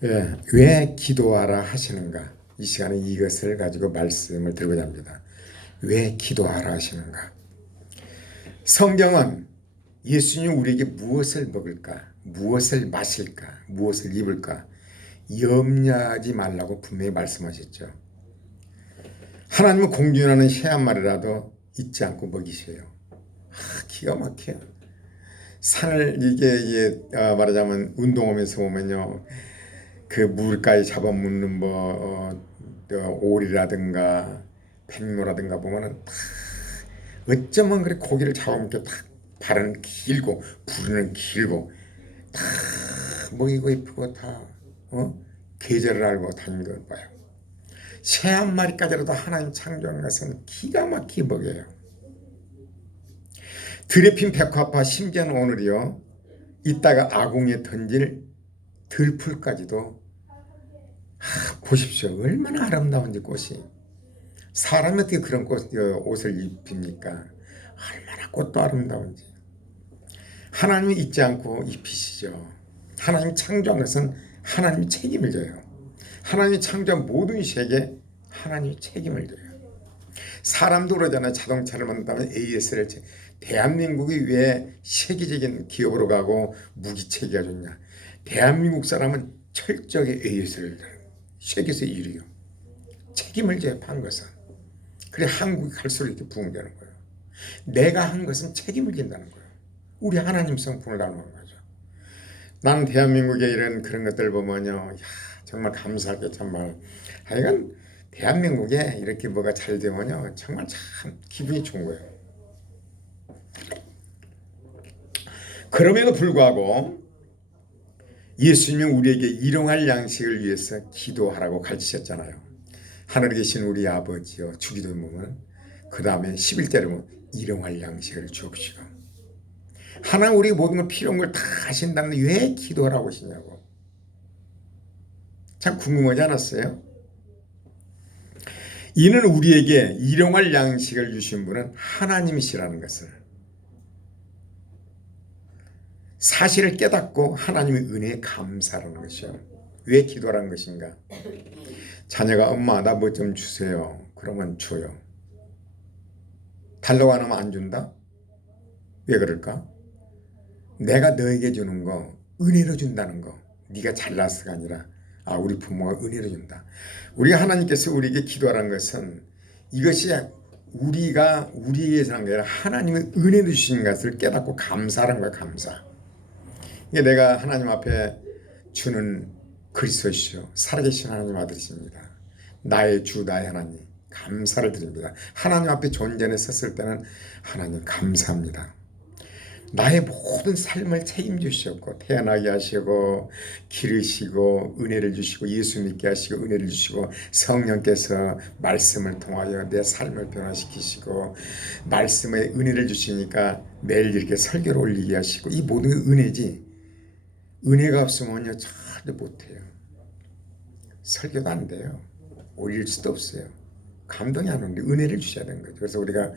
왜 기도하라 하시는가? 이 시간에 이것을 가지고 말씀을 드리고자 합니다. 왜 기도하라 하시는가? 성경은 예수님 우리에게 무엇을 먹을까? 무엇을 마실까? 무엇을 입을까? 염려하지 말라고 분명히 말씀하셨죠. 하나님은 공중하는 새 한 마리라도 잊지 않고 먹이셔요. 기가 막혀요. 산을 이게 말하자면 운동하면서 보면요. 그 물가에 잡아먹는 오리라든가 팽로라든가 보면은 다 어쩌면 그래 고기를 잡아먹게 딱 발은 길고 부리는 길고 다 먹이고 이쁘고 다 계절을 알고 다니는 걸 봐요. 새 한 마리까지라도 하나님 창조한 것은 기가 막히게 먹여요. 들에 핀 백화파 심지어는 오늘이요. 이따가 아궁이에 던질 들풀까지도 보십시오. 얼마나 아름다운지 꽃이. 사람이 어떻게 그런 옷을 입힙니까? 얼마나 꽃도 아름다운지. 하나님이 잊지 않고 입히시죠. 하나님 창조한 것은 하나님이 책임을 져요. 하나님이 창조한 모든 세계에 하나님이 책임을 져요. 사람도 그러잖아요. 자동차를 만든다면 AS를 대한민국이 왜 세계적인 기업으로 가고 무기 체계가 좋냐. 대한민국 사람은 철저하게 AS를 세계에서 1위요. 책임을 져야 한 것은. 그래 한국이 갈수록 이렇게 부흥되는 거예요. 내가 한 것은 책임을 진다는 거예요. 우리 하나님 성품을 나누는 거죠. 나는 대한민국의 이런 그런 것들 보면요. 정말 감사할 게 정말 하여간 대한민국에 이렇게 뭐가 잘 되면요. 정말 참 기분이 좋은 거예요. 그럼에도 불구하고 예수님이 우리에게 일용할 양식을 위해서 기도하라고 가르치셨잖아요. 하늘에 계신 우리 아버지여 주기도 보면 그 다음에 11절에 보면 일용할 양식을 주옵시고 하나님 우리 모든 걸 필요한 걸 다 하신다는데 왜 기도하라고 하시냐고 참 궁금하지 않았어요? 이는 우리에게 일용할 양식을 주신 분은 하나님이시라는 것을 사실을 깨닫고 하나님의 은혜에 감사하는 것이요. 왜 기도하라는 것인가? 자녀가 엄마 나 뭐 좀 주세요. 그러면 줘요. 달라고 안 하면 안 준다? 왜 그럴까? 내가 너에게 주는 거 은혜로 준다는 거. 네가 잘나서가 아니라 우리 부모가 은혜로 준다. 우리가 하나님께서 우리에게 기도하라는 것은 이것이 우리가 우리에게서 하는 게 아니라 하나님의 은혜로 주신 것을 깨닫고 감사하는 거야. 감사. 이게 내가 하나님 앞에 주는 그리스도시요 살아계신 하나님 아들이십니다. 나의 주 나의 하나님 감사를 드립니다. 하나님 앞에 존전에 섰을 때는 하나님 감사합니다. 나의 모든 삶을 책임지셨고 태어나게 하시고 기르시고 은혜를 주시고 예수 믿게 하시고 은혜를 주시고 성령께서 말씀을 통하여 내 삶을 변화시키시고 말씀에 은혜를 주시니까 매일 이렇게 설교를 올리게 하시고 이 모든 은혜지 은혜가 없으면요 절대 못해요. 설교도 안 돼요. 올릴 수도 없어요. 감동이 안 오는데 은혜를 주셔야 되는 거죠. 그래서 우리가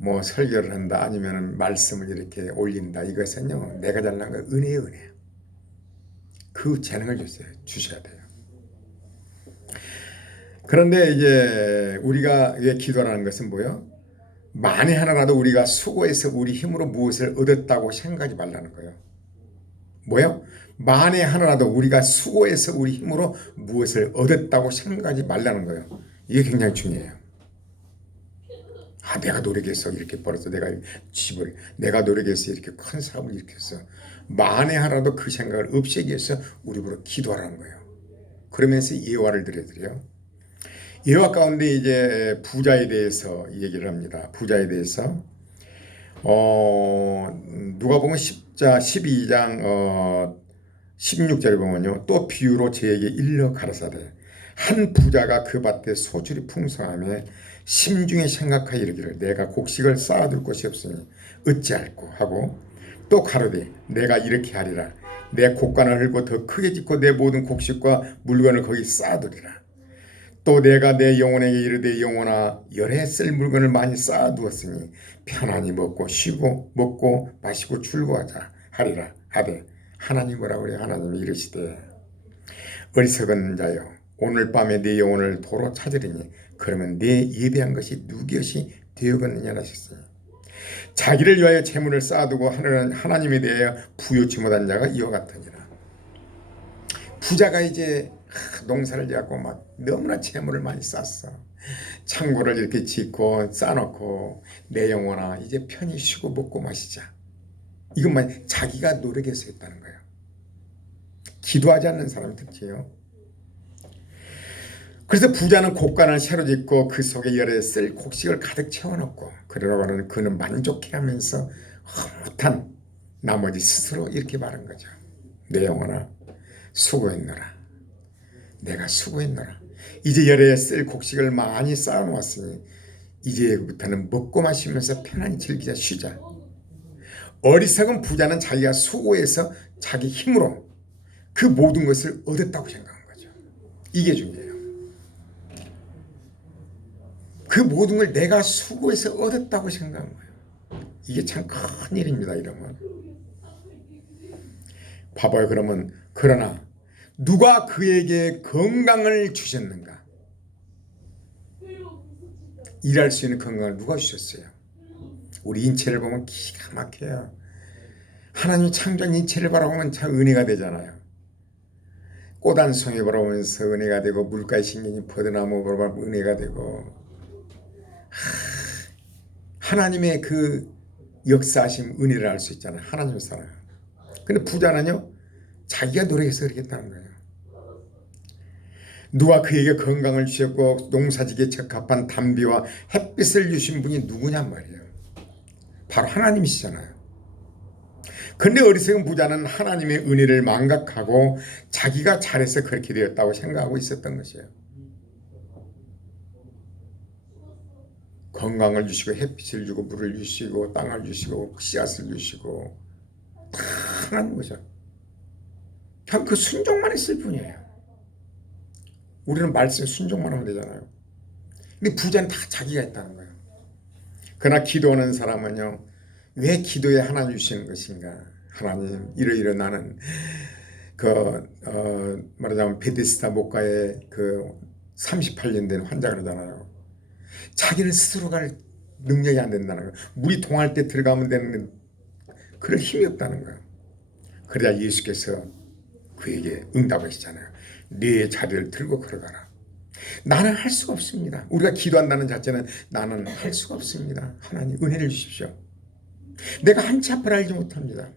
뭐 설교를 한다 아니면 말씀을 이렇게 올린다 이것은요 내가 잘난 거 은혜예요. 은혜. 그 재능을 주셔야 돼요. 그런데 이제 우리가 왜 기도하는 것은 뭐예요? 만에 하나라도 우리가 수고해서 우리 힘으로 무엇을 얻었다고 생각하지 말라는 거예요. 뭐요? 만에 하나라도 우리가 수고해서 우리 힘으로 무엇을 얻었다고 생각하지 말라는 거예요. 이게 굉장히 중요해요. 내가 노력해서 이렇게 벌어서 내가 집을 내가 노력해서 이렇게 큰 사업을 일으켰어. 만에 하나라도 그 생각을 없애기 위해서 우리 보러 기도하라는 거예요. 그러면서 예화를 들려드려요. 예화 가운데 이제 부자에 대해서 얘기를 합니다. 부자에 대해서 누가복음 12장 16절에 보면요. 또 비유로 저에게 일러 가라사대 한 부자가 그 밭에 소출이 풍성하며 심중에 생각하여 이르기를 내가 곡식을 쌓아둘 곳이 없으니 어찌할꼬 하고 또 가로되 내가 이렇게 하리라 내 곡간을 헐고 더 크게 짓고 내 모든 곡식과 물건을 거기 쌓아두리라 또 내가 내 영혼에게 이르되 영혼아 열해 쓸 물건을 많이 쌓아두었으니 편안히 먹고 쉬고 먹고 마시고 출구하자 하리라 하되 하나님 뭐라 그래 하나님이 이르시되 어리석은 자여 오늘 밤에 네 영혼을 도로 찾으리니 그러면 네 예배한 것이 누구엇이 되었느냐라 하셨어요. 자기를 위하여 재물을 쌓아두고 하나님에 대하여 부요치 못한 자가 이와 같으니라. 부자가 이제 농사를 지었고 막 너무나 재물을 많이 쌓았어. 창고를 이렇게 짓고 쌓아놓고 내 영혼아 이제 편히 쉬고 먹고 마시자. 이것만 자기가 노력해서 했다는 거예요. 기도하지 않는 사람이 특징이에요. 그래서 부자는 곡간을 새로 짓고 그 속에 열에 쓸 곡식을 가득 채워넣고 그러고는 그는 만족해하면서 흐뭇한 나머지 스스로 이렇게 말한 거죠. 내 영혼아 수고했노라. 내가 수고했노라. 이제 열에 쓸 곡식을 많이 쌓아놓았으니 이제부터는 먹고 마시면서 편안히 즐기자 쉬자. 어리석은 부자는 자기가 수고해서 자기 힘으로 그 모든 것을 얻었다고 생각한 거죠. 이게 중요해요. 그 모든 걸 내가 수고해서 얻었다고 생각한 거예요. 이게 참 큰일입니다. 이러면 봐봐요. 그러나 누가 그에게 건강을 주셨는가? 일할 수 있는 건강을 누가 주셨어요? 우리 인체를 보면 기가 막혀요. 하나님 창조한 인체를 바라보면 참 은혜가 되잖아요. 꽃 한 송이 바라보면서 은혜가 되고 물가에 심겨진 포도나무 바라보면 은혜가 되고 하나님의 그 역사하심 은혜를 알 수 있잖아요. 하나님을 살아요. 근데 부자는요 자기가 노력해서 그러겠다는 거예요. 누가 그에게 건강을 주셨고 농사지기에 적합한 담비와 햇빛을 주신 분이 누구냔 말이에요. 바로 하나님이시잖아요. 근데 어리석은 부자는 하나님의 은혜를 망각하고 자기가 잘해서 그렇게 되었다고 생각하고 있었던 것이에요. 건강을 주시고 햇빛을 주고 물을 주시고 땅을 주시고 씨앗을 주시고 다 하나님 거죠. 그냥 그 순종만 했을 뿐이에요. 우리는 말씀에 순종만 하면 되잖아요. 근데 부자는 다 자기가 했다는 거예요. 그러나 기도하는 사람은요. 왜 기도에 하나님 주시는 것인가? 하나님 이러이러 나는 말하자면 베데스다 목가에 38년 된 환자가 그러잖아요. 자기는 스스로가 능력이 안 된다는 거예요. 물이 동할 때 들어가면 되는 그런 힘이 없다는 거예요. 그래야 예수께서 그에게 응답하시잖아요. 네 자리를 들고 걸어가라. 나는 할 수가 없습니다. 우리가 기도한다는 자체는 나는 할 수가 없습니다. 하나님 은혜를 주십시오. 내가 한 치 앞을 알지 못합니다.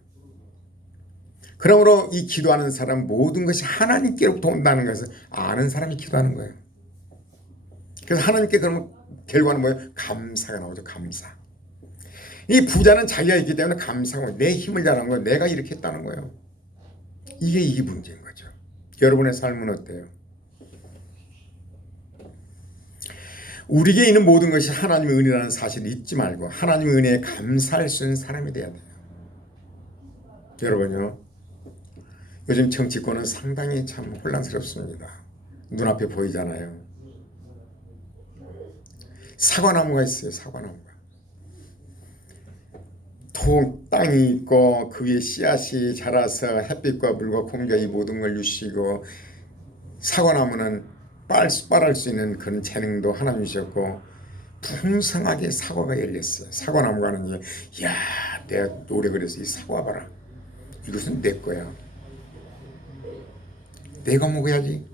그러므로 이 기도하는 사람 모든 것이 하나님께로부터 온다는 것을 아는 사람이 기도하는 거예요. 그래서 하나님께 그러면 결과는 뭐예요? 감사가 나오죠. 감사. 이 부자는 자기가 있기 때문에 감사하고 내 힘을 다하는 거예요. 내가 이렇게 했다는 거예요. 이게 문제인 거죠. 여러분의 삶은 어때요? 우리에게 있는 모든 것이 하나님의 은혜라는 사실을 잊지 말고 하나님의 은혜에 감사할 수 있는 사람이 돼야 돼요. 여러분요. 요즘 정치권은 상당히 참 혼란스럽습니다. 눈앞에 보이잖아요. 사과나무가 있어요. 사과나무가. 땅이 있고 그 위에 씨앗이 자라서 햇빛과 물과 공기가 이 모든 걸 주시고 사과나무는 빨할 수 있는 그런 재능도 하나님 주셨고 풍성하게 사과가 열렸어요. 사과나무가는 야 내가 노력을 해서 이 사과 봐라. 이것은 내 거야. 내가 먹어야지.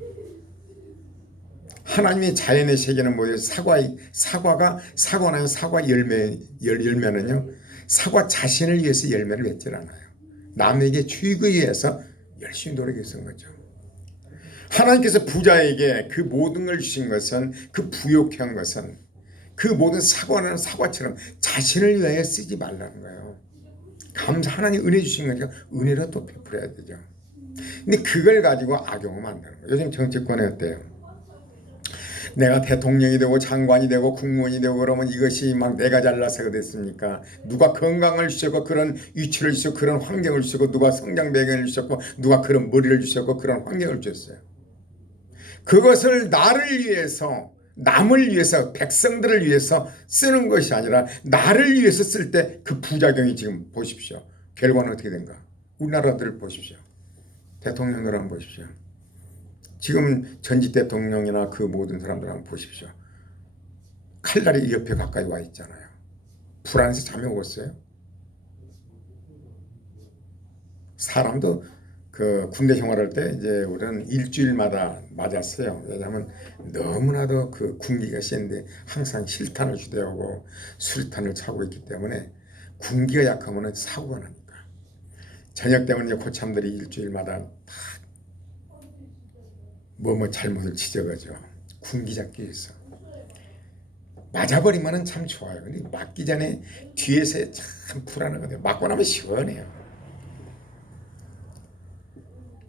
하나님의 자연의 세계는 뭐예요? 사과가 열매는요. 사과 자신을 위해서 열매를 맺질 않아요. 남에게 주기 위해서 열심히 노력해서 거죠. 하나님께서 부자에게 그 모든 걸 주신 것은 그 부욕한 것은 그 모든 사과는 사과처럼 자신을 위하여 쓰지 말라는 거예요. 하나님 은혜 주신 거니까 은혜로 또 베풀어야 되죠. 근데 그걸 가지고 악용하면 안 되는 거예요. 요즘 정치권에 어때요? 내가 대통령이 되고 장관이 되고 국무원이 되고 그러면 이것이 막 내가 잘나서 됐습니까? 누가 건강을 주셨고 그런 위치를 주셨고 그런 환경을 주셨고 누가 성장 배경을 주셨고 누가 그런 머리를 주셨고 그런 환경을 주셨어요. 그것을 나를 위해서 남을 위해서 백성들을 위해서 쓰는 것이 아니라 나를 위해서 쓸 때 그 부작용이 지금 보십시오. 결과는 어떻게 된가? 우리나라들을 보십시오. 대통령들 한번 보십시오. 지금 전직 대통령이나 그 모든 사람들 한번 보십시오. 칼날이 옆에 가까이 와 있잖아요. 불안해서 잠이 오겠어요? 사람도 그 군대 생활할 때 이제 우리는 일주일마다 맞았어요. 왜냐하면 너무나도 그 군기가 센데 항상 실탄을 휴대하고 수류탄을 차고 있기 때문에 군기가 약하면 사고가 나니까. 저녁 되면 이제 고참들이 일주일마다 뭐 잘못을 지적하죠. 군기 잡기 위해서. 맞아버리면 참 좋아요. 근데 맞기 전에 뒤에서 참 불안하거든요. 맞고 나면 시원해요.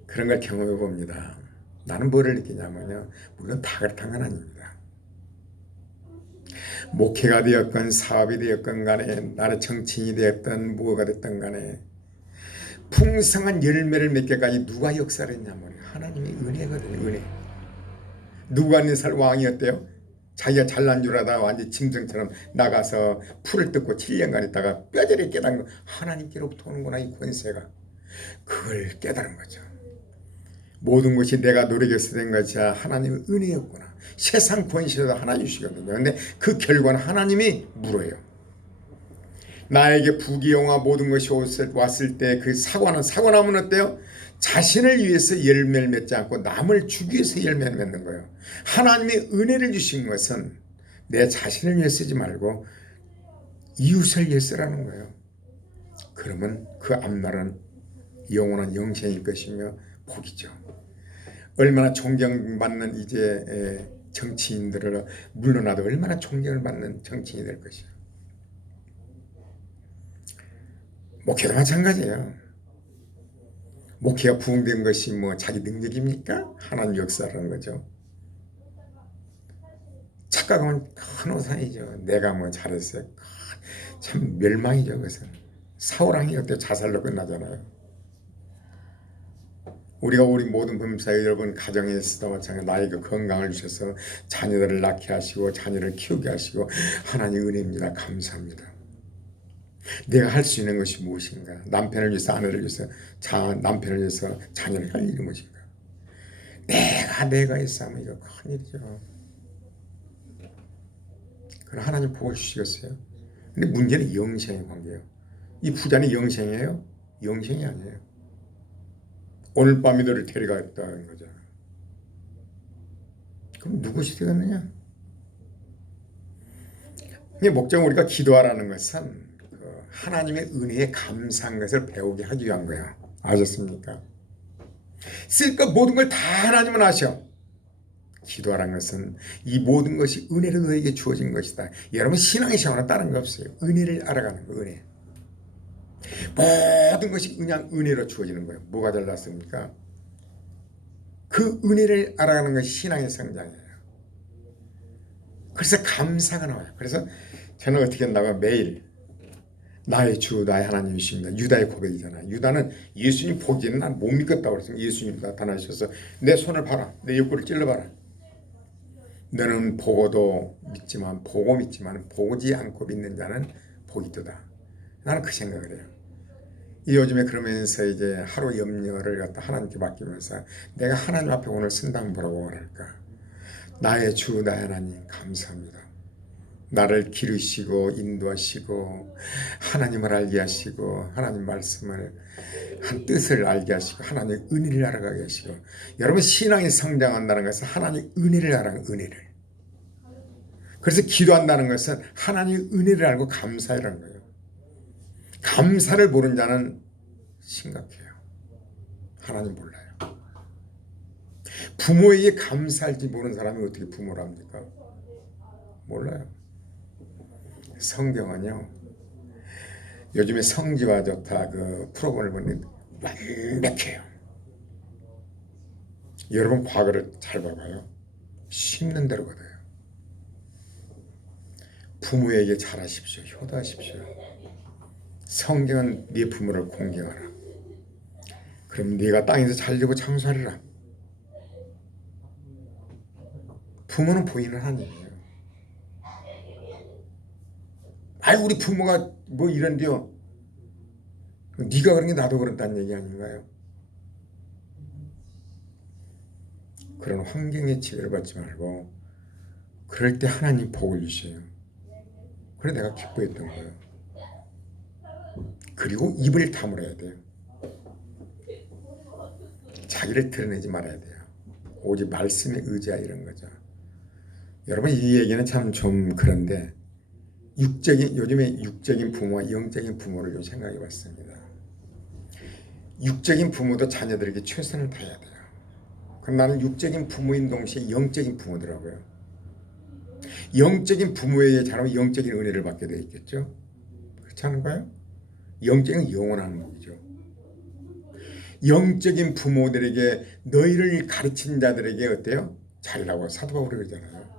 그런 걸 경험해 봅니다. 나는 뭐를 느끼냐면요. 물론 다 그렇다는 건 아닙니다. 목회가 되었건 사업이 되었건 간에 나는 정치인이 되었던 무엇가 됐든 간에 풍성한 열매를 맺게까지 누가 역사를 했냐면 하나님의 은혜거든요. 은혜. 누구갓네살 왕이었대요. 자기가 잘난 줄 알아 완전 짐승처럼 나가서 풀을 뜯고 7년간 있다가 뼈저리 깨달은 거 하나님께로부터 오는구나 이 권세가. 그걸 깨달은 거죠. 모든 것이 내가 노력해서 된 것이 하나님의 은혜였구나. 세상 권세도 하나님 주시거든요. 그런데 그 결과는 하나님이 물어요. 나에게 부귀영화 모든 것이 왔을 때 그 사고 나면 어때요? 자신을 위해서 열매를 맺지 않고 남을 주기 위해서 열매를 맺는 거예요. 하나님의 은혜를 주신 것은 내 자신을 위해 쓰지 말고 이웃을 위해 쓰라는 거예요. 그러면 그 앞날은 영원한 영생일 것이며 복이죠. 얼마나 존경받는 이제 정치인들을 물러나도 얼마나 존경을 받는 정치인이 될 것이에요. 목회도 마찬가지예요. 목회가 부흥된 것이 뭐 자기 능력입니까? 하나님 역사라는 거죠. 착각하면 큰 오산이죠. 내가 뭐 잘했어요. 참 멸망이죠. 그것은. 사울왕이 그때 자살로 끝나잖아요. 우리가 우리 모든 범사에 여러분 가정에서도 마찬가지 나에게 건강을 주셔서 자녀들을 낳게 하시고 자녀를 키우게 하시고 하나님 은혜입니다. 감사합니다. 내가 할 수 있는 것이 무엇인가? 남편을 위해서 아내를 위해서 남편을 위해서 자녀를 할 일이 무엇인가? 내가 해서 하면 이거 큰일이죠. 그럼 하나님 복을 주시겠어요? 근데 문제는 영생의 관계예요. 이 부자는 영생이에요? 영생이 아니에요. 오늘 밤이 너를 데려가겠다는 거잖아요. 그럼 누구시 되겠느냐? 이 목적은 우리가 기도하라는 것은 하나님의 은혜에 감사한 것을 배우게 하기 위한 거야. 아셨습니까? 쓸 것 모든 걸 다 하나님은 아셔. 기도하라는 것은 이 모든 것이 은혜로 너에게 주어진 것이다. 여러분 신앙의 시험은 다른 거 없어요. 은혜를 알아가는 거, 은혜. 모든 것이 그냥 은혜로 주어지는 거예요. 뭐가 달랐습니까? 그 은혜를 알아가는 것이 신앙의 성장이에요. 그래서 감사가 나와요. 그래서 저는 어떻게 한다고 매일 나의 주 나의 하나님이십니다. 유다의 고백이잖아요. 유다는 예수님 보기에는 난 못 믿겠다고 그랬어요. 예수님이 나타나셔서 내 손을 봐라. 내 옆구리를 찔러봐라. 너는 보고도 믿지만 보고 믿지만 보지 않고 믿는 자는 복이 있도다. 나는 그 생각을 해요. 요즘에 그러면서 이제 하루 염려를 갖다 하나님께 맡기면서 내가 하나님 앞에 오늘 선당 보라고 말할까. 나의 주 나의 하나님 감사합니다. 나를 기르시고 인도하시고 하나님을 알게 하시고 하나님 말씀을 한 뜻을 알게 하시고 하나님의 은혜를 알아가게 하시고 여러분 신앙이 성장한다는 것은 하나님의 은혜를 알아가는 은혜를 그래서 기도한다는 것은 하나님의 은혜를 알고 감사하라는 거예요. 감사를 모르는 자는 심각해요. 하나님 몰라요. 부모에게 감사할지 모르는 사람이 어떻게 부모를 합니까? 몰라요. 성경은요. 요즘에 성지와 좋다 그 프로그램을 보면 완벽해요. 여러분 과거를 잘 봐봐요. 심는 대로 거둬요. 부모에게 잘하십시오. 효도하십시오. 성경은 네 부모를 공경하라. 그럼 네가 땅에서 잘되고 장수하리라. 부모는 보이는 하나님이에요. 아이 우리 부모가 뭐 이런데요. 네가 그런 게 나도 그렇다는 얘기 아닌가요? 그런 환경에 지배를 받지 말고 그럴 때 하나님 복을 주셔요. 그래 내가 기뻐했던 거예요. 그리고 입을 다물어야 돼요. 자기를 드러내지 말아야 돼요. 오직 말씀에 의지하여 이런 거죠. 여러분 이 얘기는 참 좀 그런데 요즘에 육적인 부모와 영적인 부모를 좀 생각해 봤습니다. 육적인 부모도 자녀들에게 최선을 다해야 돼요. 그럼 나는 육적인 부모인 동시에 영적인 부모더라고요. 영적인 부모에게 잘하면 영적인 은혜를 받게 되어 있겠죠. 그렇지 않은가요? 영적인 영원한 복이죠. 영적인 부모들에게 너희를 가르친 자들에게 어때요? 잘라고 사도 바울이 그러잖아요.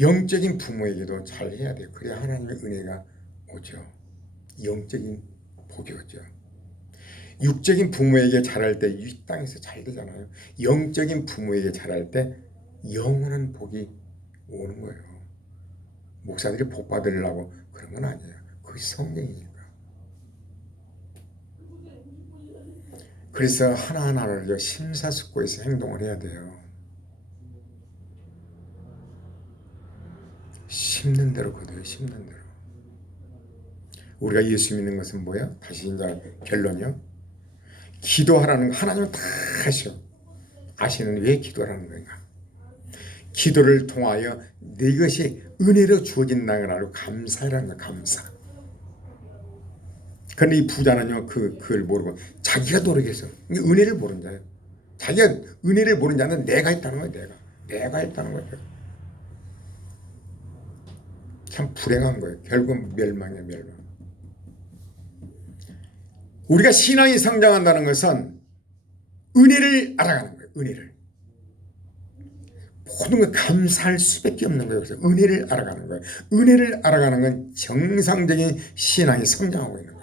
영적인 부모에게도 잘해야 돼요. 그래야 하나님의 은혜가 오죠. 영적인 복이 오죠. 육적인 부모에게 잘할 때 이 땅에서 잘 되잖아요. 영적인 부모에게 잘할 때 영원한 복이 오는 거예요. 목사들이 복 받으려고 그런 건 아니에요. 그것이 성경이니까. 그래서 하나하나를 심사숙고해서 행동을 해야 돼요. 심는 대로 거둬요. 심는 대로. 우리가 예수 믿는 것은 뭐야? 다시 이제 결론이요. 기도하라는 거 하나님은 다 하셔. 아시는 왜 기도하라는 건가? 기도를 통하여 내 것이 은혜로 주어진다는 걸 알고 감사하라는 거 감사. 그런데 이 부자는요 그걸 모르고 자기가 노력해서 은혜를 모르는 자예요. 자기가 은혜를 모르는 자는 내가 했다는 거예요. 내가 했다는 거예요. 참 불행한 거예요. 결국 멸망이에요. 멸망. 우리가 신앙이 성장한다는 것은 은혜를 알아가는 거예요. 은혜를. 모든 걸 감사할 수밖에 없는 거예요. 그래서 은혜를 알아가는 거예요. 은혜를 알아가는 건 정상적인 신앙이 성장하고 있는 거예요.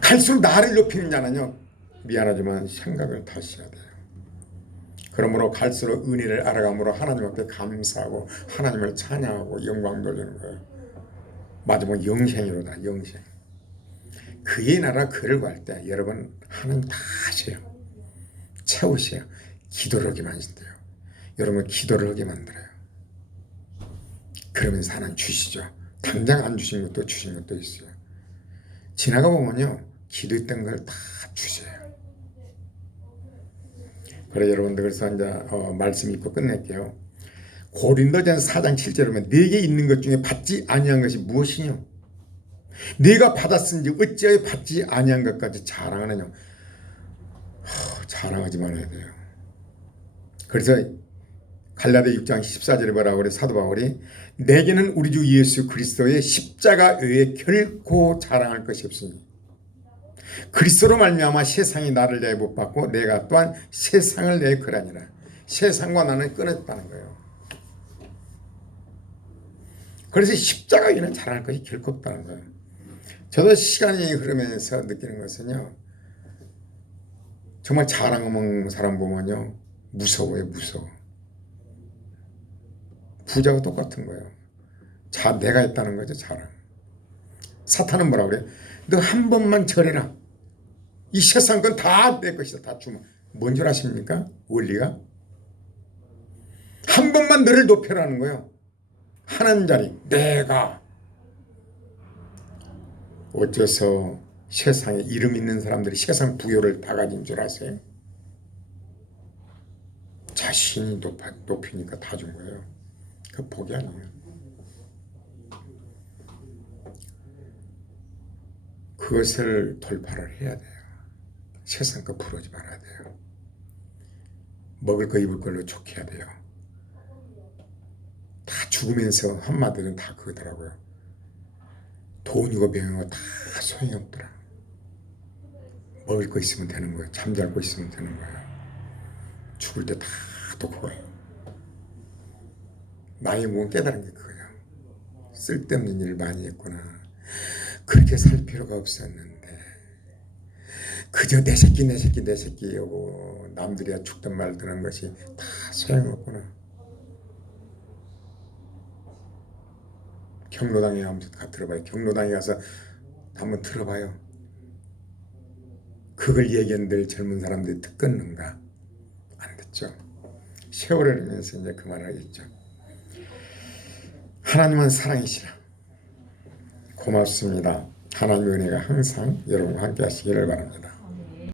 갈수록 나를 높이는 자는요. 미안하지만 생각을 다시 해야 돼요. 그러므로 갈수록 은혜를 알아감으로 하나님 앞에 감사하고 하나님을 찬양하고 영광 돌리는 거예요. 마지막 영생이로다. 영생. 그의 나라 그를 구할 때 여러분 하나님 다 하세요. 채우세요. 기도를 하게 만든대요. 여러분 기도를 하게 만들어요. 그러면서 하나님 주시죠. 당장 안 주신 것도 주신 것도 있어요. 지나가 보면요. 기도했던 걸 다 주세요. 그래 여러분들 그래서 이제 말씀 읽고 끝낼게요. 고린도전서 4장 7절에 보면 내게 있는 것 중에 받지 아니한 것이 무엇이뇨? 내가 받았은지 어찌하여 받지 아니한 것까지 자랑하느냐? 자랑하지 말아야 돼요. 그래서 갈라디아 6장 14절에 뭐라고 그래 사도 바울이 내게는 우리 주 예수 그리스도의 십자가 외에 결코 자랑할 것이 없으니 그리스도로 말미암아 세상이 나를 내어 못 받고 내가 또한 세상을 내어 거라니라. 세상과 나는 끊었다는 거예요. 그래서 십자가 외에는 자랑할 것이 결코 없다는 거예요. 저도 시간이 흐르면서 느끼는 것은요. 정말 자랑하는 사람 보면요. 무서워요. 무서워. 부자와 똑같은 거예요. 내가 했다는 거죠. 자랑. 사탄은 뭐라 그래? 너 한 번만 절해라. 이 세상 건 다 내 것이다. 다 주마. 뭔 줄 아십니까? 원리가? 한 번만 너를 높여라는 거예요. 하나님 자리. 내가. 어째서 세상에 이름 있는 사람들이 세상 부여를 다 가진 줄 아세요? 자신이 높이니까 다 준 거예요. 그 복이 아니에요. 그것을 돌파를 해야 돼요. 세상 거 부러지 말아야 돼요. 먹을 거 입을 걸로 좋게 해야 돼요. 다 죽으면서 한마디는 다 그거더라고요. 돈이고 명예고 다 소용이 없더라. 먹을 거 있으면 되는 거예요. 잠잘 거 있으면 되는 거예요. 죽을 때 다 또 그거예요. 나이 먹으면 깨달은 게 그거예요. 쓸데없는 일을 많이 했구나. 그렇게 살 필요가 없었는데 그저 내 새끼 하고 남들이야 죽든 말든 한 것이 다 소용없구나. 경로당에 한번 들어봐요. 경로당에 가서 한번 들어봐요. 그걸 얘기한들 젊은 사람들이 듣겠는가? 안 듣죠. 세월을 위해서 이제 그 말을 하겠죠. 하나님은 사랑이시라. 고맙습니다. 하나님의 은혜가 항상 여러분과 함께 하시기를 바랍니다.